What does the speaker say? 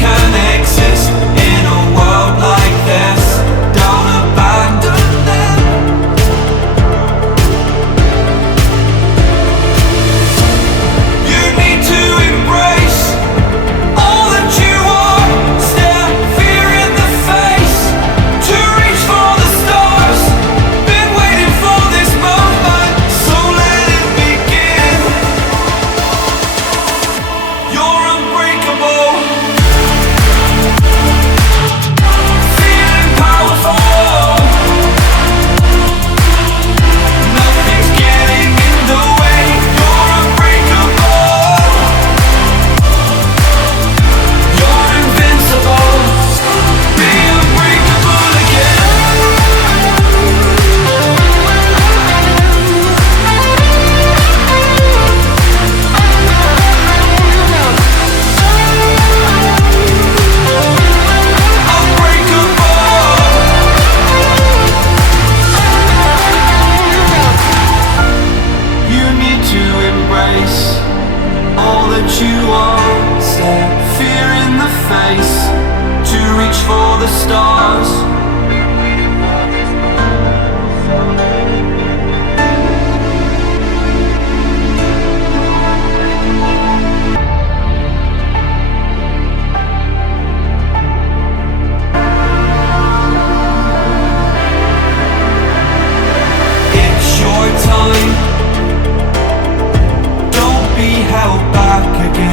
can exist in a world like this. Don't abandon them. You need to embrace all that you are. Stare fear in the face to reach for the stars. Been waiting for this moment, so let it begin. You're unbreakable, feeling powerful. Nothing's getting in the way. You're unbreakable. You're invincible. Be unbreakable again. You need to embrace all that you are. Stare fear in the face to reach for the stars.